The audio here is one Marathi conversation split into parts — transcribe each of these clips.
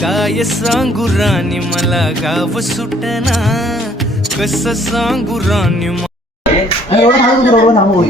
काय सांगू राणी मला गाव सुटना. कस सांगू राणी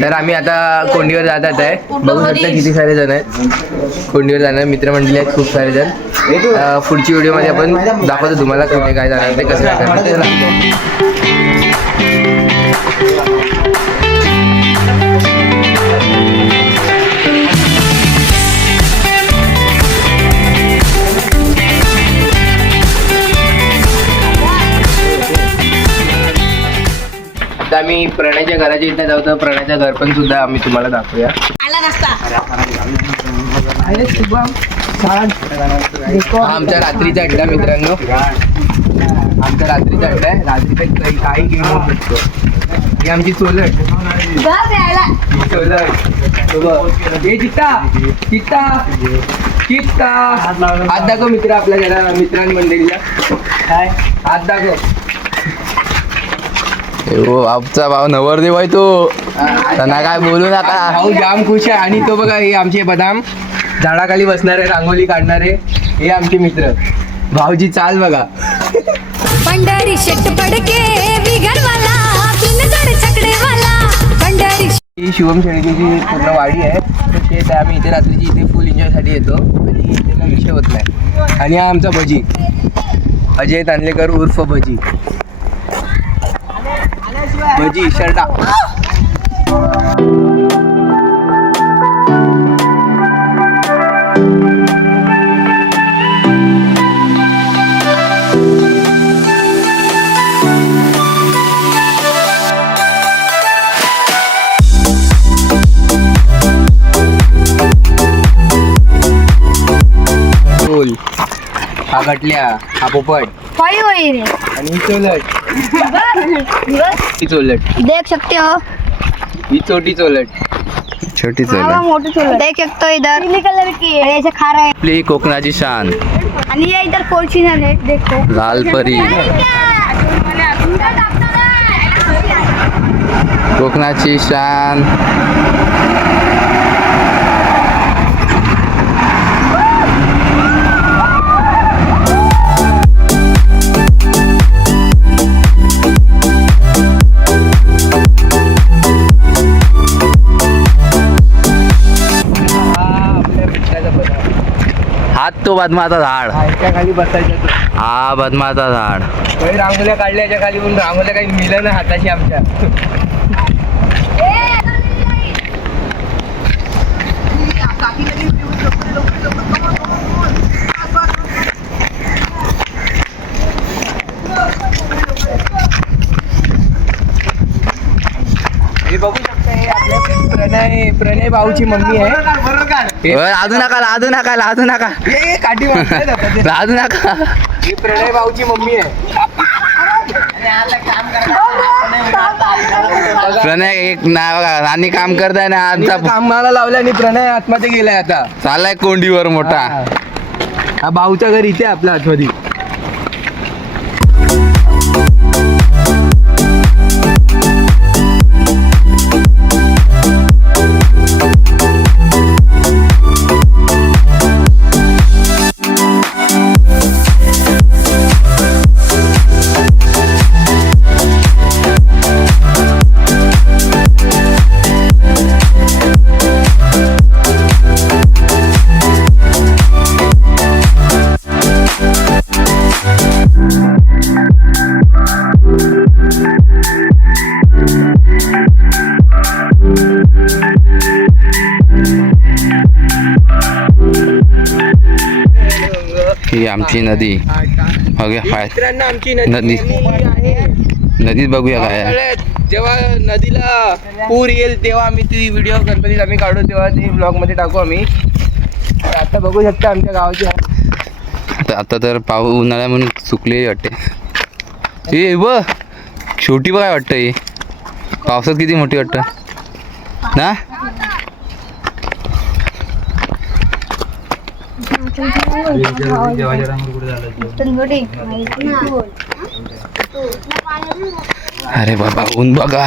तर आम्ही आता कोंडीवर जातात आहे. बघू शकता किती सारे जण आहेत. कोंडीवर जाणार मित्रमंडळी आहेत खूप सारे जण. पुढची व्हिडिओमध्ये आपण दाखवतो तुम्हाला कोणी काय जाणार ते कसं आम्ही प्रणयच्या घराच्या इथे जाऊ तर प्रणयचं घर पण सुद्धा आम्ही तुम्हाला दाखवूया. हा आमचा रात्रीचा अड्डा मित्रांनो. आमचा रात्रीचा अड्डा आहे. रात्रीचा काही काही गेम होऊ शकतो ही आमची चोलट ही चोलट हे चित्ता. चित्ता. चित्ता. हात दाखव मित्र आपल्या जरा मित्रांमंडळीला. काय? हात दाखव. हो आमचा भाव नवरदेव आहे तो. त्यांना काय बोलू नका. भाऊ जाम खुश आहे. आणि तो बघा हे आमचे बदाम झाडाखाली बसणारे रांगोली काढणारे हे आमचे मित्र. भाऊजी चाल बघा. पंढरी शेट पडके ही शिवम शेळकेची पूर्ण वाडी आहे. तर शेत आहे आम्ही इथे रात्रीची इथे फुल एन्जॉयसाठी येतो. आणि इथे काही विषय होत नाही. आणि हा आमचा भजी. अजय तांदलेकर उर्फ भजी. भजी शर्टा फुल हा गटल्या हा पोपट. होई होई रे. आणि ही चोलट. ही चोलट. देख सकते हो. ही छोटी चोलट. छोटी हवा चल मोठी चोल देख सकते हो इधर. पीली कलर की है ऐसे खा रहे आपली कोकणाची शान. हैं आणि ये इधर फॉर्च्यूनर है देखो. लाल परी. कोकणाची शान. तो बदमाचा झाड. खाली बसायचं हा बदमाचा झाड. काही रांगोल्या काढल्या याच्या खाली पण रांगोल्या काही मिलं नाही हाताशी आमच्या हे बघू शकता हे आपल्या प्रणय भाऊची मम्मी आहे. लादू नका लादू नका लादू नका. हे काठी. लादू नका. ही प्रणय भाऊची मम्मी आहे. प्रणय एक ना नानी काम करताय ना आणि आमचा कामाला लावलं आणि प्रणय आतमध्ये गेलाय आता. चाललाय कोंडीवर मोठा. हा. भाऊच्या घर इथे आपल्या आतमध्ये. आमची नदी. बघूया मित्रांनो आमची नदी. नदीत बघूया काय जेव्हा नदीला पूर येईल तेव्हा आम्ही ती व्हिडिओ गणपतीत आम्ही काढू तेव्हा ती ब्लॉगमध्ये टाकू आम्ही. आता बघू शकता आमच्या गावाची आता आता तर पाऊ उन्हाळ्या म्हणून सुकलेली वाटते. ए ब छोटी बघाय वाटतं ही पावसात किती मोठी वाटतं? ना? अरे बाबा ऊन बघा.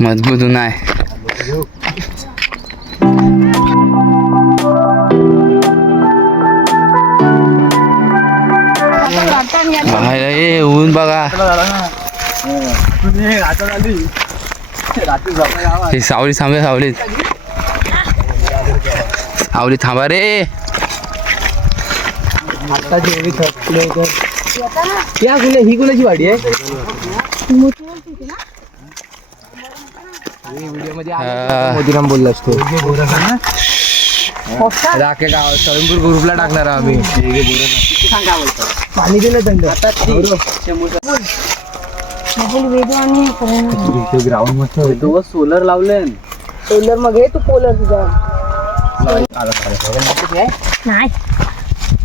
मजबूत ऊन आहे. ऊन बघा. सावली थांबे सावलीत. सावली थांबा रे. आता जेवढी थकले तर या कुठे ही कुणाची वाडी आहे. व्हिडिओमध्ये हा. मोदीराम बोलला असतो. राखे गाव ग्रुपला टाकणार आम्ही. पाणी दिलं थंड. ग्राउंड मस्त होतो सोलर लावले सोलर मग हे तू पोलर तुझा. नाही.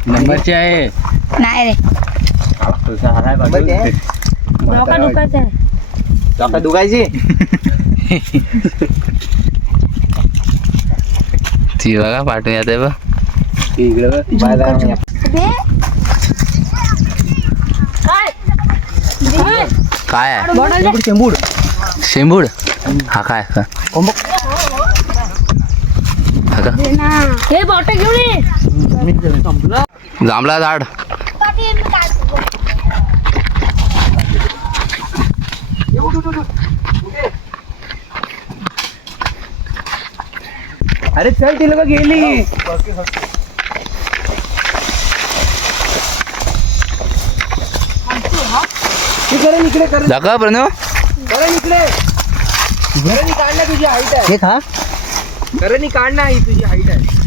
नंबरचे आहे नाही रे डोका दुखायचं आहे डोका दुखायची ती बघा पाठवून येते बघ इकडे बे. काय काय आहे बॉटल दे. चेंबूड शेंबूड हा काय हा का दे ना. हे बॉटल घेऊन ये जांभळा झाड. अरे चल ती लोक गेली ती करण इकडे करण दाखवा प्रणव करण इकडे करण ही काढ ना तुझी हाईट आहे खा करण काढ ना ही तुझी हाईट आहे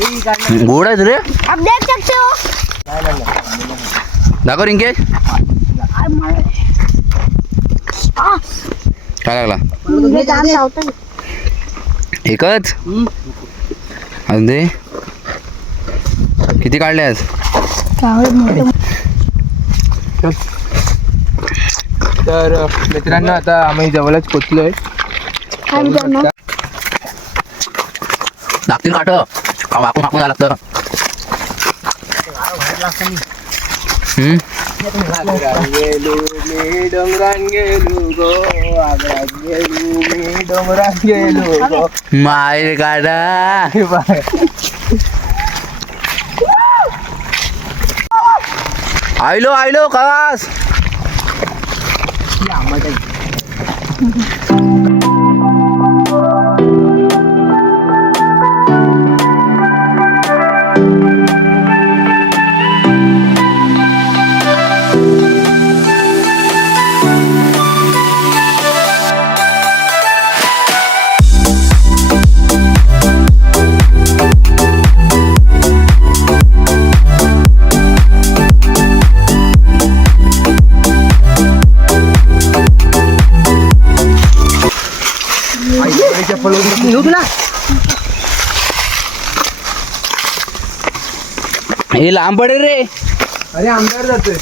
गोड आहेत रे. आप देख सकते हो दाखव रिंकेश. काय लागला? एकच? अजून दे. किती काढले आज? तर मित्रांनो आता आम्ही जवळच पोचलोय. लागतील काट. वाकून वाकून झालं लागतं हम्म? गेलो मी आयलो गेलो हे लांब पडेल रे. अरे आमदार जातोय.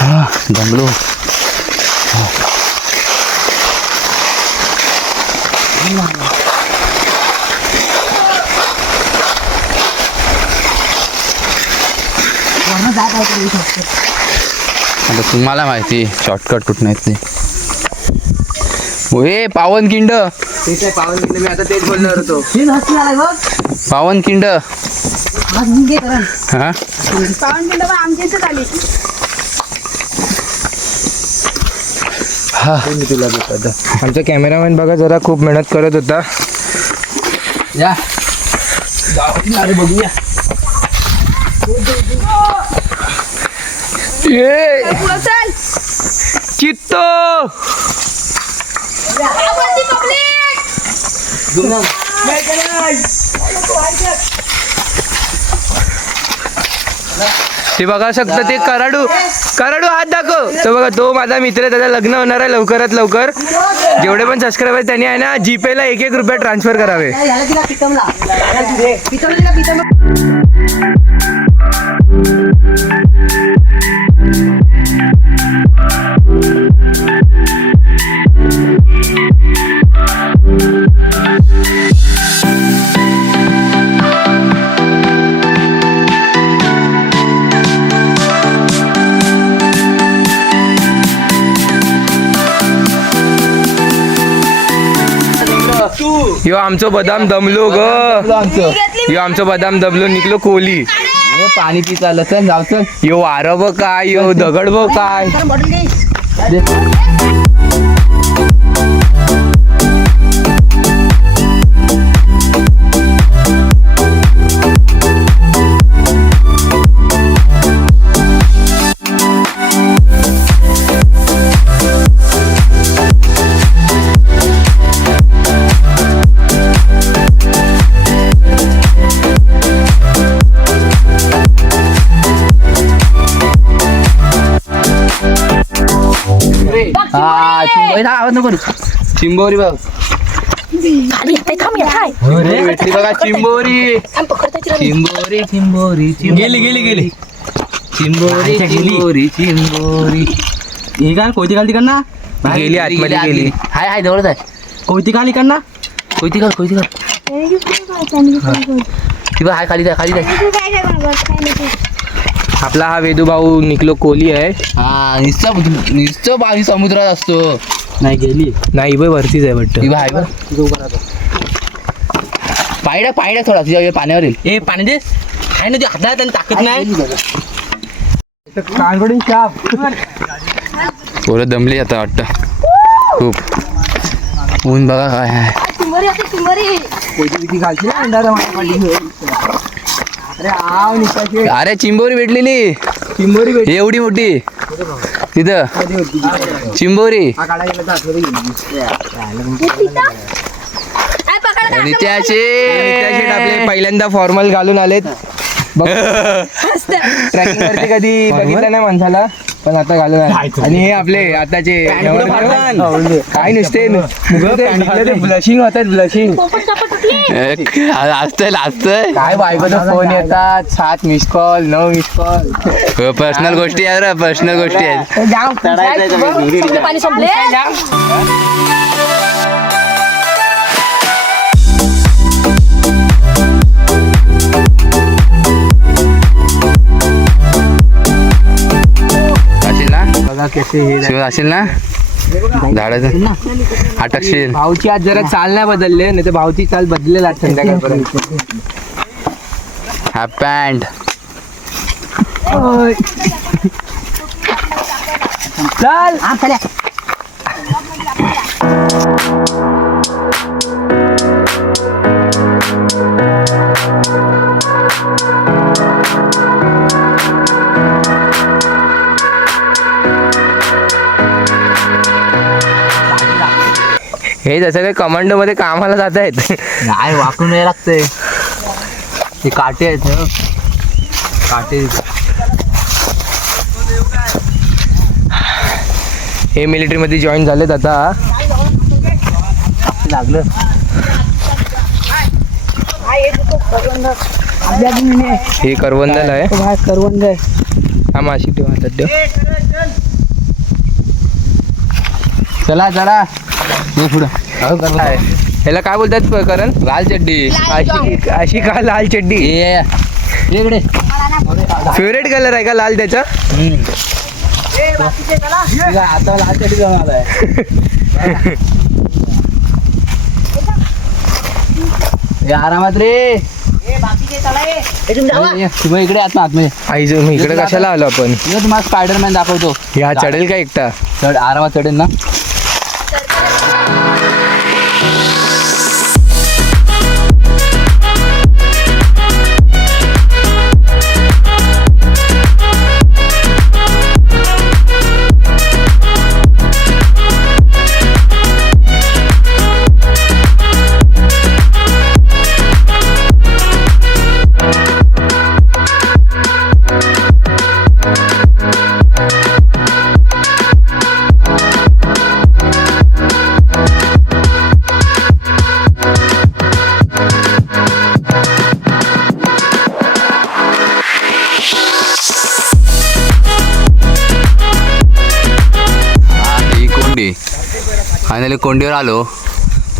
हा दमलो आता तुम्हाला माहिती शॉर्टकट कुठं ते ओए पावन किंड. तेच आहे पावन मी आता तेच बोलणार होतो पावन किंड. हा? पावन किलो पण आमच्या इथेच आली. हा. मी तुला देतो. आमचा कॅमेरामॅन बघा जरा खूप मेहनत करत होता. या. अरे बघूया. ये. चल चित्तो. ते बघा शकत ते कराडू. कराडू हात दाखव. तो बघा तो माझा मित्र त्याचं लग्न होणार आहे लवकरात लवकर. जेवढे पण सबस्क्राईब आहे त्यांनी आहे ना जीपेला एक एक रुपये ट्रान्सफर करावे. यो आमचो बदाम दमलो ग. यो आमचो बदाम दमलो निकलो कोली. पाणी पिता आलं चल जाऊ चल. यो वारं बघ काय यो दगड बघ काय. चिंबोरी आवाज नको चिंबोरी बघ खाली हाय, थांब या, हाय. चिंबोरी भेटली बघा चिंबोरी थांब, पकडता चिरा. चिंबोरी चिंबोरी गेली गेली गेली चिंबोरी चिंबोरी चिंबोरी ही काय कोयती काल तिकडनं गेली आतमध्ये गेली हाय हाय जवळच आहे कोयती काल इकडनं कोयती काढ कोयती काढ ती बघ हाय खाली जाय खाली जाय आपला हा वेदू भाऊ निकलो कोली आहे. हा नुसतं नुसतं पाणी समुद्रात असतो. नाही गेली. नाही बाई वरतीच आहे वाटतं. पायड्या पायड्या थोडा तुझ्या पाण्यावर येईल ए पाणी दे. आहे ना ते हातात आणि ताकद नाही? पोरं दमली आता वाटतं. खूप. ऊन बघा काय आहे. अरे चिंबोरी भेटलेली. चिंबोरी एवढी मोठी. तिथं. चिंबोरी. आपले पहिल्यांदा फॉर्मल घालून आलेत. ट्रॅकिंग वरती कधी बघितलं नाही माणसाला पण आता घालून आले. आणि हे आपले आताचे. काय नुसते ब्लशिंग होतात ब्लशिंग. असतंय असतंय. काय बायकोचा फोन येतात? सात मिस कॉल नऊ मिस कॉल पर्सनल गोष्टी आहेत पर्सनल गोष्टी आहेत. पाणी संपले? ना? हे असेल ना? झाडाचं अटकशील भाऊची आज जरा चाल नाही बदलले नाही तर भाऊची चाल बदलेल आज संध्याकाळपर्यंत. हा पॅन्ट. चाल. हे जसं काही कमांडो मध्ये कामाला जात आहेत. नाही वाकून यायला लागतंय. ते काटे आहेत हं. काटे. हे मिलिटरी मध्ये जॉईन झालेत आता. लागलं. हे करवंदल आहे. करवंद हा माशी ठेव हातात ठेव. चला चला? ह्याला काय बोलतात करण? लाल चड्डी. अशी अशी का लाल चड्डी? फेवरेट कलर आहे का लाल त्याचा? आता लालसाठी जाऊन आलाय ये आरामात रे. इकडे आत आतमध्ये आईज मी इकडे कशाला आलो आपण? तुम्हाला स्पायडरमॅन दाखवतो. ह्या चढेल का एकटा? चढ आरामात चढेल ना. फायनली कोंडीवर आलो.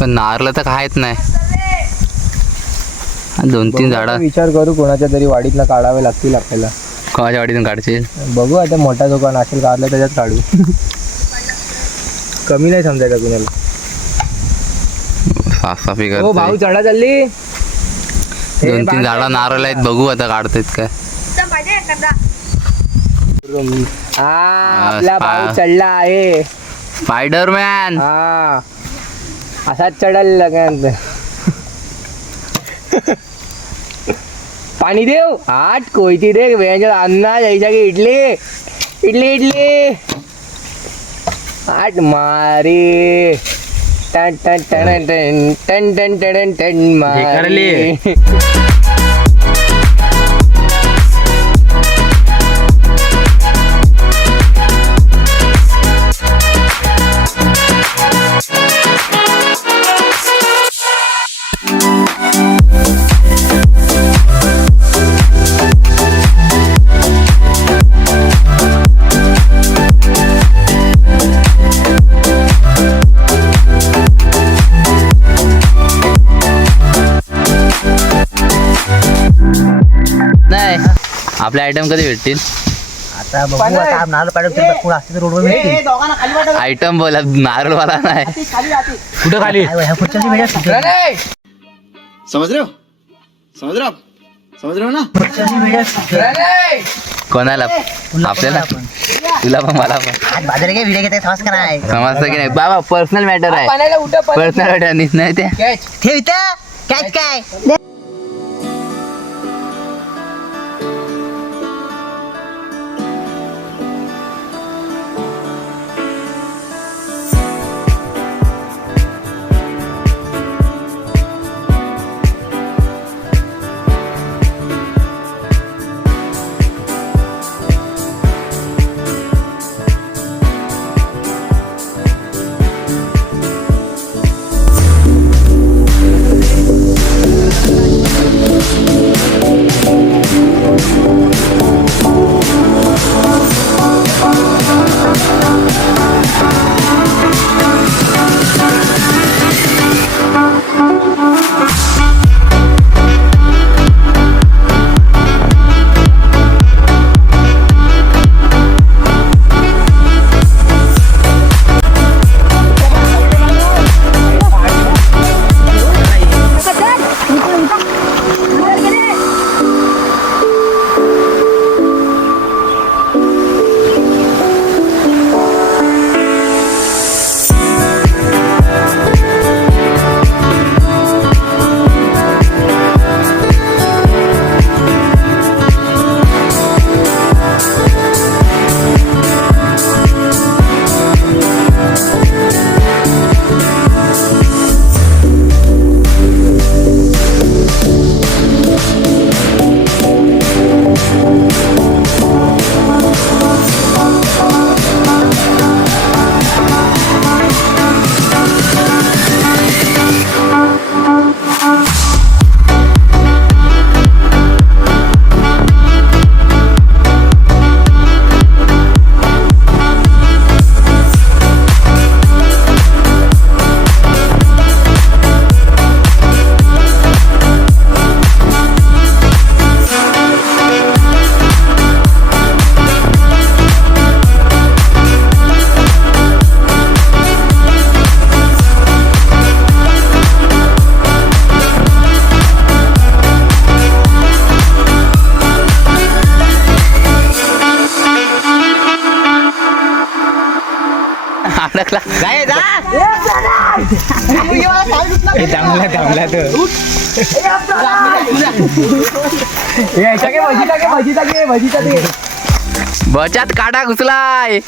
पण नारलं तर कायच नाही. हा, दोन तीन झाडं. विचार करू कोणाच्या तरी वाडीतला काढावे लागतील आपल्याला. कोणाच्या वाडीतून काढशील? बघू आता मोठा दुकान असेल काढलं त्याच्यात काढू. कमी नाही समजायचं कुणाला. साफसफाई हो भाऊ करते चढा चालली दोन तीन झाडं नारळ आहेत बघू आता काढतायत काय. हा आपला भाऊ चढला आहे. स्पायडरमॅन हा. असाच चढायला लागेल. पाणी देव. आठ कोयती दे. वेळाच्या अन्ना जायच्या की इडली. इडली इडली. आठ मारे. टन टन टन टन टन टन टन टन मारे. आपले आयटम कधी भेटतील? आता बघू आता नारळ पाडत पुढे असते रोडवर भेटतील. आयटम बोला नारळवाला नाही. कुठं खाली? ह्या पुढच्या भेटत प्रणय! समझ रहे हो समझ रहे हो आप समझ रहे हो ना! कोणाला आपल्याला? तुला पण. मला पण. आज बाजारे काय व्हिडिओ घेते? समज काय समजतं की नाही? बाबा पर्सनल मॅटर आहे. पर्सनल मॅटर नाही ते? कॅच ठेव इथं. काय काय? बचत काटा घुसलाय.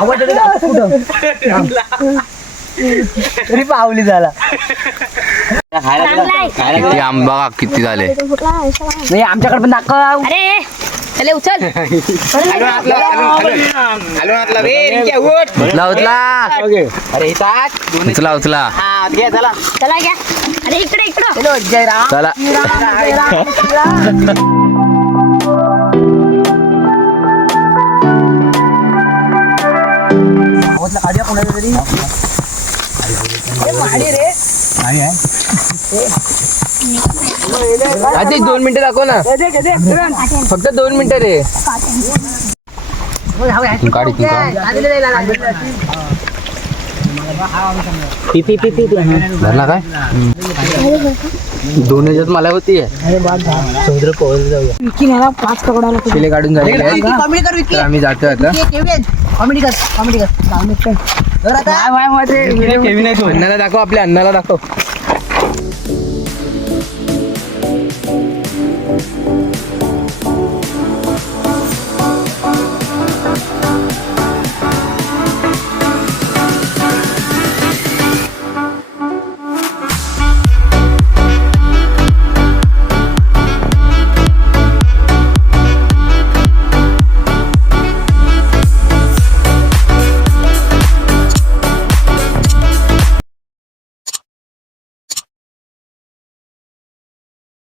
आवाज तरी पावली झाला. किती आंबा बघा किती झाले. नाही आमच्याकडे पण दाखव. अरे चले उचल. उचला उचला. उचला उचला. चला. घ्या. अरे इकडे इकडं. चला. आधीच आधी दोन मिनिटं दाखव ना. फक्त दोन मिनिटं रे. काढी धरला काय? दोन ह्याच्यात मला होती. समुद्र जाऊया पाच करोडाला शिले काढून झाले आम्ही जातोय आता. कॉमेडी कर कॉमेडी कर. दाखव आपल्या अण्णाला दाखव.